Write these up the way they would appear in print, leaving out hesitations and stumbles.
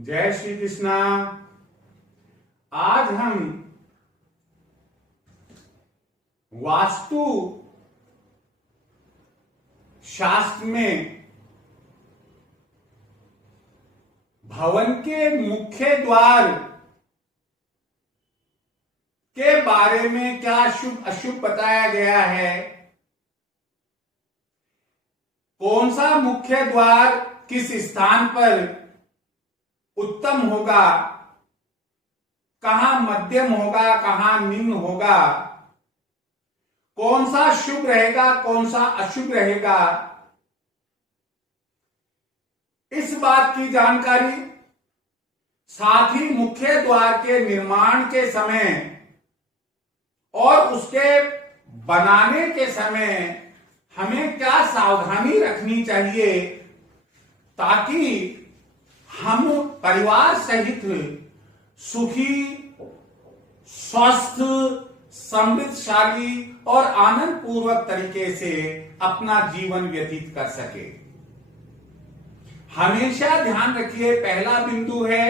जय श्री कृष्णा। आज हम वास्तु शास्त्र में भवन के मुख्य द्वार के बारे में क्या शुभ अशुभ बताया गया है, कौन सा मुख्य द्वार किस स्थान पर उत्तम होगा, कहां मध्यम होगा, कहां निम्न होगा, कौन सा शुभ रहेगा, कौन सा अशुभ रहेगा, इस बात की जानकारी, साथ ही मुख्य द्वार के निर्माण के समय और उसके बनाने के समय हमें क्या सावधानी रखनी चाहिए ताकि हम परिवार सहित सुखी, स्वस्थ, समृद्धशाली और आनंद पूर्वक तरीके से अपना जीवन व्यतीत कर सके। हमेशा ध्यान रखिए, पहला बिंदु है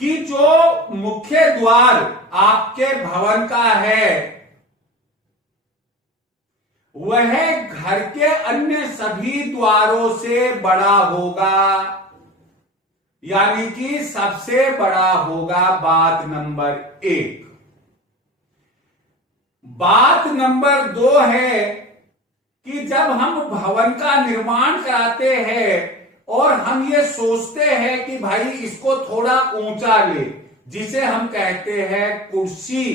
कि जो मुख्य द्वार आपके भवन का है वह घर के अन्य सभी द्वारों से बड़ा होगा, यानी कि सबसे बड़ा होगा। बात नंबर 1। बात नंबर 2 है कि जब हम भवन का निर्माण कराते हैं और हम ये सोचते हैं कि भाई इसको थोड़ा ऊंचा ले, जिसे हम कहते हैं कुर्सी,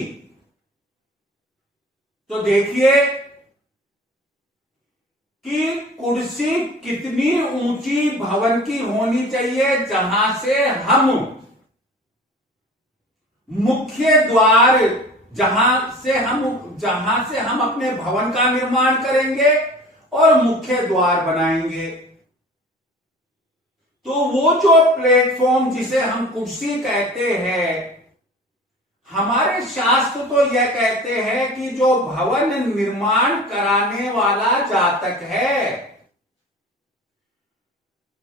तो देखिए कि कुर्सी कितनी ऊंची भवन की होनी चाहिए जहां से हम मुख्य द्वार, जहां से हम अपने भवन का निर्माण करेंगे और मुख्य द्वार बनाएंगे। तो वो जो प्लेटफॉर्म जिसे हम कुर्सी कहते हैं, हमारे शास्त्र तो यह कहते हैं कि जो भवन निर्माण कराने वाला जातक है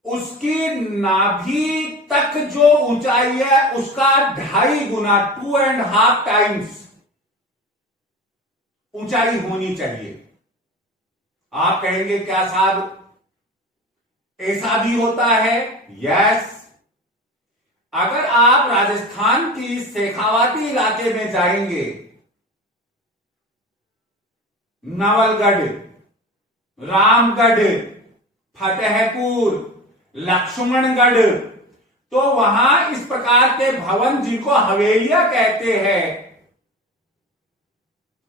उसकी नाभि तक जो ऊंचाई है उसका 2.5 गुना 2.5 टाइम्स ऊंचाई होनी चाहिए। आप कहेंगे क्या साहब ऐसा भी होता है? यस। अगर आप राजस्थान की शेखावाटी इलाके में जाएंगे, नवलगढ़, रामगढ़, फतेहपुर, लक्ष्मणगढ़, तो वहां इस प्रकार के भवन जिनको हवेलियां कहते हैं,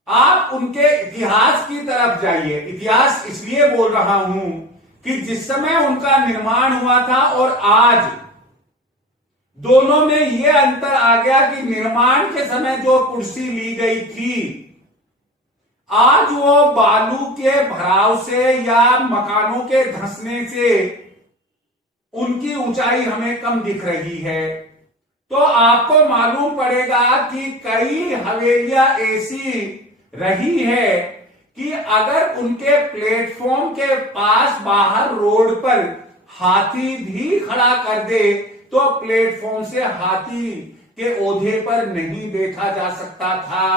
आप उनके इतिहास की तरफ जाइए। इतिहास इसलिए बोल रहा हूं कि जिस समय उनका निर्माण हुआ था और आज दोनों में यह अंतर आ गया कि निर्माण के समय जो कुर्सी ली गई थी, आज वो बालू के भराव से या मकानों के धंसने से उनकी ऊंचाई हमें कम दिख रही है। तो आपको मालूम पड़ेगा कि कई हवेलियां ऐसी रही है कि अगर उनके प्लेटफॉर्म के पास बाहर रोड पर हाथी भी खड़ा कर दे तो प्लेटफॉर्म से हाथी के ओढ़े पर नहीं बैठा जा सकता था।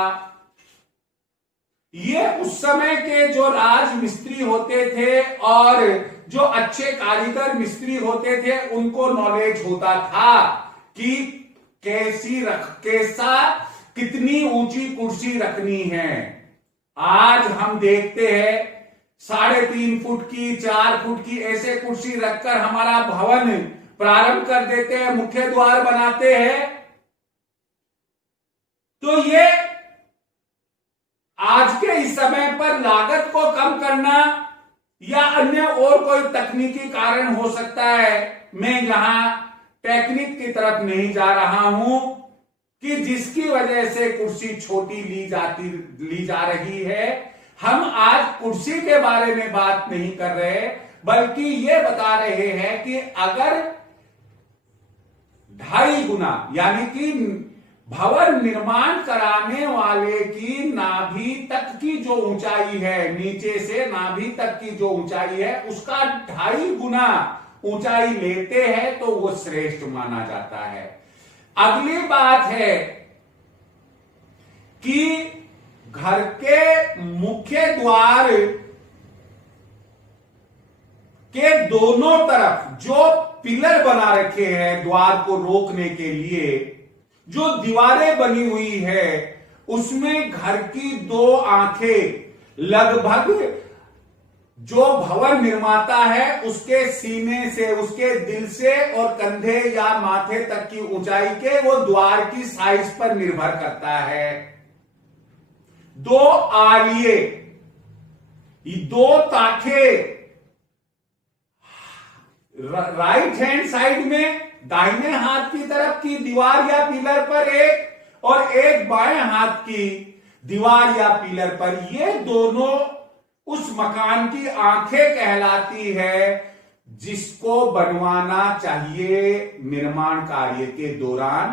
ये उस समय के जो राज मिस्त्री होते थे और जो अच्छे कारीगर मिस्त्री होते थे उनको नॉलेज होता था कि कितनी ऊंची कुर्सी रखनी है। आज हम देखते हैं 3.5 फुट की, 4 फुट की ऐसे कुर्सी रखकर हमारा भवन प्रारंभ कर देते हैं, मुख्य द्वार बनाते हैं। तो ये आज के इस समय पर लागत को कम करना या अन्य और कोई तकनीकी कारण हो सकता है। मैं यहां टेक्निक की तरफ नहीं जा रहा हूं कि जिसकी वजह से कुर्सी छोटी ली जा रही है। हम आज कुर्सी के बारे में बात नहीं कर रहे, बल्कि ये बता रहे हैं कि अगर 2.5 गुना, यानी कि भवन निर्माण कराने वाले की नाभि तक की जो ऊंचाई है, नीचे से नाभि तक की जो ऊंचाई है, उसका 2.5 गुना ऊंचाई लेते हैं तो वो श्रेष्ठ माना जाता है। अगली बात है कि घर के मुख्य द्वार के दोनों तरफ जो पिलर बना रखे हैं द्वार को रोकने के लिए, जो दीवारें बनी हुई है, उसमें घर की दो आंखें लगभग जो भवन निर्माता है उसके सीने से, उसके दिल से और कंधे या माथे तक की ऊंचाई के वो द्वार की साइज पर निर्भर करता है। दो आलिए, दो ताखे राइट हैंड साइड में दाहिने हाथ की तरफ की दीवार या पिलर पर एक, और एक बाएं हाथ की दीवार या पिलर पर, ये दोनों उस मकान की आंखें कहलाती है जिसको बनवाना चाहिए निर्माण कार्य के दौरान,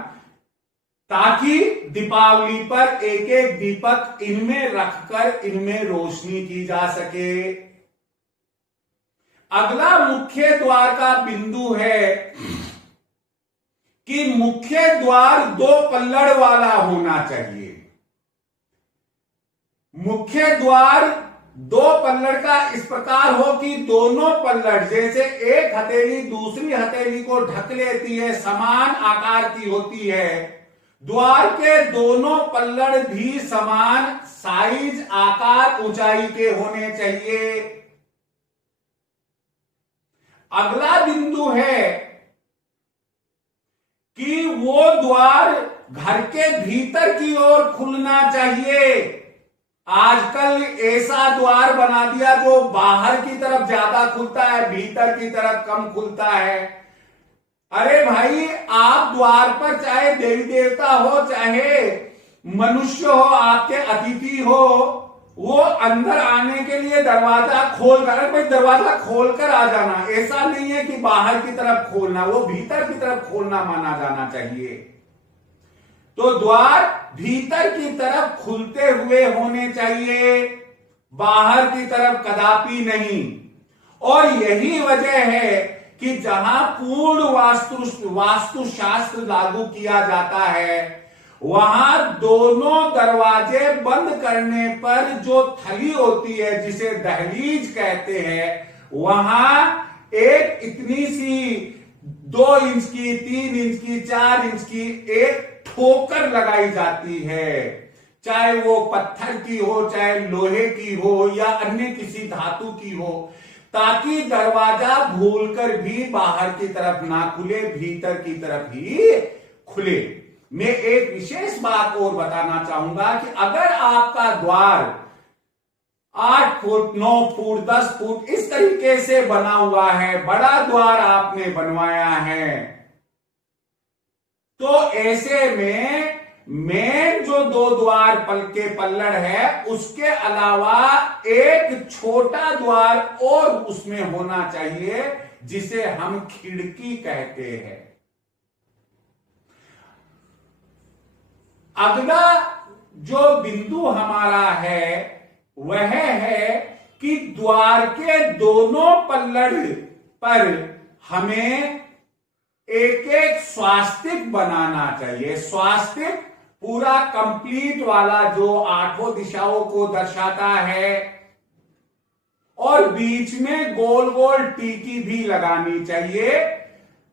ताकि दीपावली पर एक एक दीपक इनमें रखकर इनमें रोशनी की जा सके। अगला मुख्य द्वार का बिंदु है कि मुख्य द्वार दो पल्लड़ वाला होना चाहिए। मुख्य द्वार दो पल्लड़ का इस प्रकार हो कि दोनों पल्लड़, जैसे एक हथेली दूसरी हथेली को ढक लेती है, समान आकार की होती है, द्वार के दोनों पल्लड़ भी समान साइज, आकार, ऊंचाई के होने चाहिए। अगला बिंदु है कि वो द्वार घर के भीतर की ओर खुलना चाहिए। आजकल ऐसा द्वार बना दिया जो बाहर की तरफ ज्यादा खुलता है, भीतर की तरफ कम खुलता है। अरे भाई, आप द्वार पर चाहे देवी देवता हो, चाहे मनुष्य हो, आपके अतिथि हो, वो अंदर आने के लिए दरवाजा खोलकर, भाई दरवाजा खोलकर आ जाना, ऐसा नहीं है कि बाहर की तरफ खोलना, वो भीतर की तरफ खोलना माना जाना चाहिए। तो द्वार भीतर की तरफ खुलते हुए होने चाहिए, बाहर की तरफ कदापि नहीं। और यही वजह है कि जहां पूर्ण वास्तुशास्त्र लागू किया जाता है, वहां दोनों दरवाजे बंद करने पर जो थली होती है, जिसे दहलीज कहते हैं, वहां एक इतनी सी 2 इंच की, 3 इंच की, 4 इंच की एक ठोकर लगाई जाती है, चाहे वो पत्थर की हो, चाहे लोहे की हो, या अन्य किसी धातु की हो, ताकि दरवाजा भूलकर भी बाहर की तरफ ना खुले, भीतर की तरफ ही खुले। मैं एक विशेष बात और बताना चाहूंगा कि अगर आपका द्वार 8 फुट, 9 फुट, 10 फुट इस तरीके से बना हुआ है, बड़ा द्वार आपने बनवाया है, तो ऐसे में मेन जो 2 द्वार के पल्लड़ है, उसके अलावा एक छोटा द्वार और उसमें होना चाहिए, जिसे हम खिड़की कहते हैं। अगला जो बिंदु हमारा है वह है कि द्वार के दोनों पल्लड़ पर हमें एक एक स्वास्तिक बनाना चाहिए। स्वास्तिक पूरा कंप्लीट वाला, जो 8 दिशाओं को दर्शाता है, और बीच में गोल गोल टीकी भी लगानी चाहिए,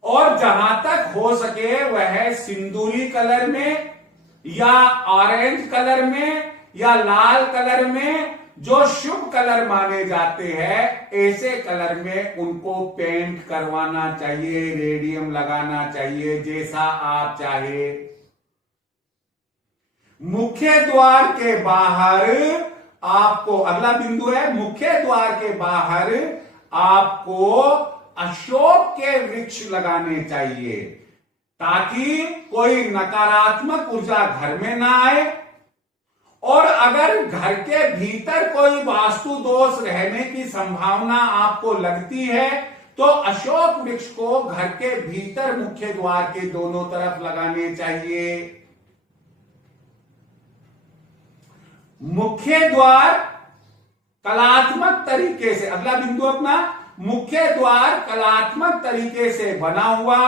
और जहां तक हो सके वह सिंदूरी कलर में या ऑरेंज कलर में या लाल कलर में, जो शुभ कलर माने जाते हैं, ऐसे कलर में उनको पेंट करवाना चाहिए, रेडियम लगाना चाहिए, जैसा आप चाहे। मुख्य द्वार के बाहर आपको, अगला बिंदु है, मुख्य द्वार के बाहर आपको अशोक के वृक्ष लगाने चाहिए, ताकि कोई नकारात्मक ऊर्जा घर में ना आए। और अगर घर के भीतर कोई वास्तु दोष रहने की संभावना आपको लगती है, तो अशोक वृक्ष को घर के भीतर मुख्य द्वार के दोनों तरफ लगाने चाहिए। मुख्य द्वार कलात्मक तरीके से, अगला बिंदु अपना, मुख्य द्वार कलात्मक तरीके से बना हुआ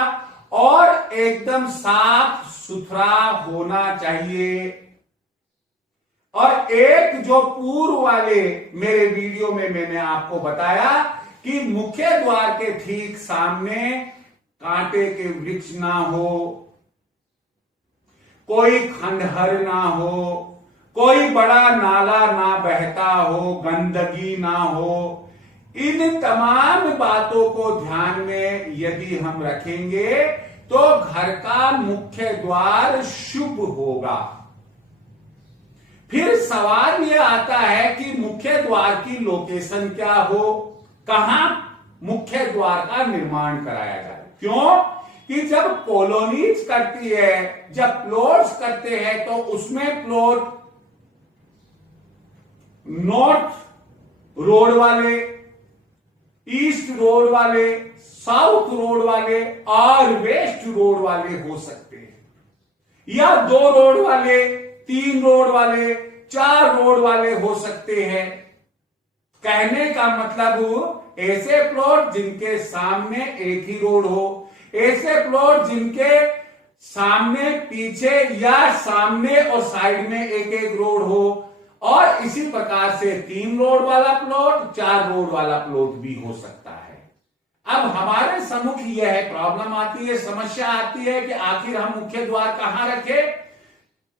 और एकदम साफ सुथरा होना चाहिए। और एक जो पूर्व वाले मेरे वीडियो में मैंने आपको बताया कि मुख्य द्वार के ठीक सामने कांटे के वृक्ष ना हो, कोई खंडहर ना हो, कोई बड़ा नाला ना बहता हो, गंदगी ना हो। इन तमाम बातों को ध्यान में यदि हम रखेंगे तो घर का मुख्य द्वार शुभ होगा। फिर सवाल यह आता है कि मुख्य द्वार की लोकेशन क्या हो, कहां मुख्य द्वार का निर्माण कराया जाए। क्यों कि जब कॉलोनीज करती है, जब प्लॉट्स करते हैं तो उसमें प्लॉट नॉर्थ रोड वाले, ईस्ट रोड वाले, साउथ रोड वाले और वेस्ट रोड वाले हो सकते हैं, या 2 रोड वाले, 3 रोड वाले, 4 रोड वाले हो सकते हैं। कहने का मतलब ऐसे प्लॉट जिनके सामने एक ही रोड हो, ऐसे प्लॉट जिनके सामने पीछे या सामने और साइड में एक एक रोड हो, और इसी प्रकार से 3 रोड वाला प्लॉट, 4 रोड वाला प्लॉट भी हो सकता है। अब हमारे सम्मुख यह प्रॉब्लम आती है, समस्या आती है कि आखिर हम मुख्य द्वार कहां रखें,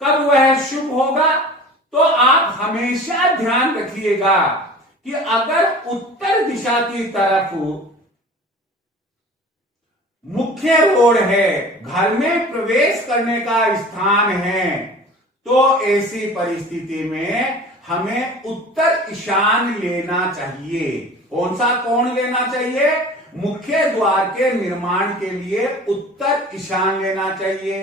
कब वह शुभ होगा। तो आप हमेशा ध्यान रखिएगा कि अगर उत्तर दिशा की तरफ मुख्य रोड है, घर में प्रवेश करने का स्थान है, तो ऐसी परिस्थिति में हमें उत्तर ईशान लेना चाहिए। कौन सा कोण लेना चाहिए? मुख्य द्वार के निर्माण के लिए उत्तर ईशान लेना चाहिए।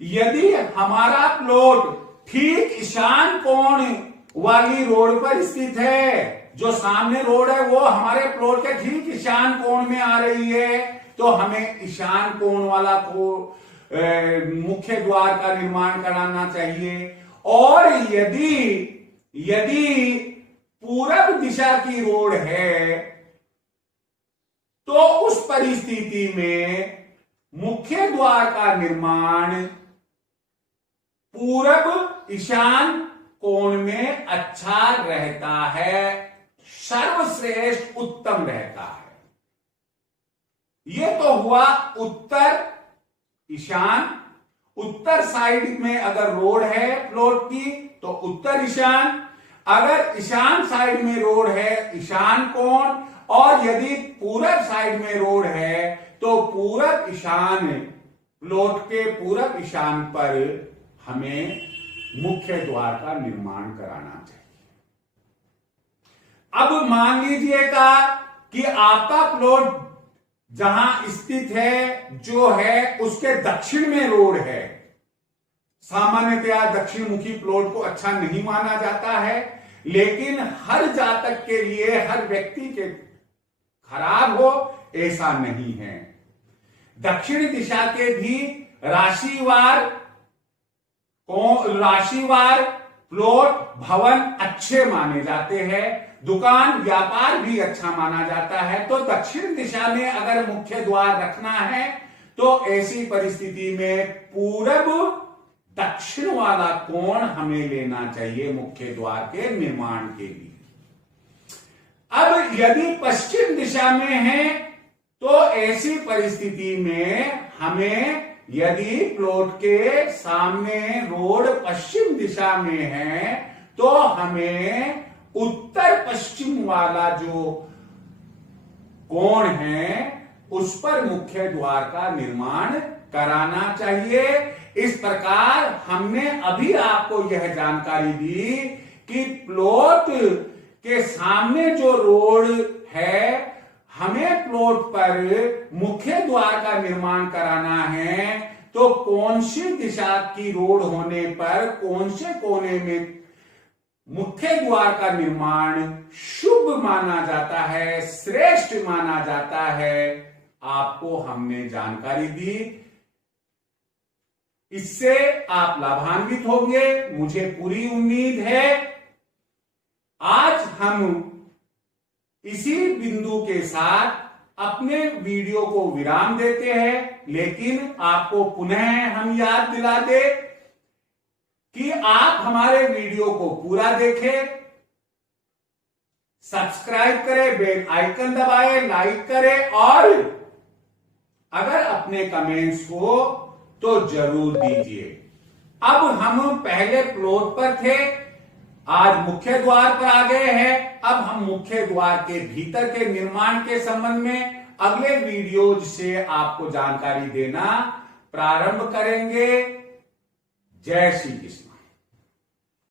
यदि हमारा प्लॉट ठीक ईशान कोण वाली रोड पर स्थित है, जो सामने रोड है वो हमारे प्लॉट के ठीक ईशान कोण में आ रही है, तो हमें ईशान कोण वाला मुख्य द्वार का निर्माण कराना चाहिए। और यदि पूरब दिशा की रोड है तो उस परिस्थिति में मुख्य द्वार का निर्माण पूरब ईशान कोण में अच्छा रहता है, सर्वश्रेष्ठ उत्तम रहता है। यह तो हुआ उत्तर ईशान। उत्तर साइड में अगर रोड है प्लॉट की तो उत्तर ईशान, अगर ईशान साइड में रोड है ईशान कोण, और यदि पूरब साइड में रोड है तो पूरब ईशान, प्लॉट के पूरब ईशान पर हमें मुख्य द्वार का निर्माण कराना चाहिए। अब मान लीजिएगा कि आपका प्लॉट जहां स्थित है, जो है उसके दक्षिण में रोड है। सामान्यतया दक्षिण मुखी प्लॉट को अच्छा नहीं माना जाता है, लेकिन हर जातक के लिए, हर व्यक्ति के खराब हो ऐसा नहीं है। दक्षिण दिशा के भी राशिवार प्लॉट, भवन अच्छे माने जाते हैं, दुकान व्यापार भी अच्छा माना जाता है। तो दक्षिण दिशा में अगर मुख्य द्वार रखना है तो ऐसी परिस्थिति में पूरब दक्षिण वाला कोण हमें लेना चाहिए मुख्य द्वार के निर्माण के लिए। अब यदि पश्चिम दिशा में है तो ऐसी परिस्थिति में हमें, यदि प्लॉट के सामने रोड पश्चिम दिशा में है, तो हमें उत्तर पश्चिम वाला जो कोण है उस पर मुख्य द्वार का निर्माण कराना चाहिए। इस प्रकार हमने अभी आपको यह जानकारी दी कि प्लॉट के सामने जो रोड है, हमें प्लॉट पर मुख्य द्वार का निर्माण कराना है, तो कौन सी दिशा की रोड होने पर कौन से कोने में मुख्य द्वार का निर्माण शुभ माना जाता है, श्रेष्ठ माना जाता है, आपको हमने जानकारी दी। इससे आप लाभान्वित होंगे, मुझे पूरी उम्मीद है। आज हम इसी बिंदु के साथ अपने वीडियो को विराम देते हैं, लेकिन आपको पुनः हम याद दिला दे कि आप हमारे वीडियो को पूरा देखें, सब्सक्राइब करें, बेल आइकन दबाएं, लाइक करें और अगर अपने कमेंट्स हो तो जरूर दीजिए। अब हम पहले प्लॉट पर थे, आज मुख्य द्वार पर आ गए हैं। अब हम मुख्य द्वार के भीतर के निर्माण के संबंध में अगले वीडियोज से आपको जानकारी देना प्रारंभ करेंगे। जय श्री कृष्ण।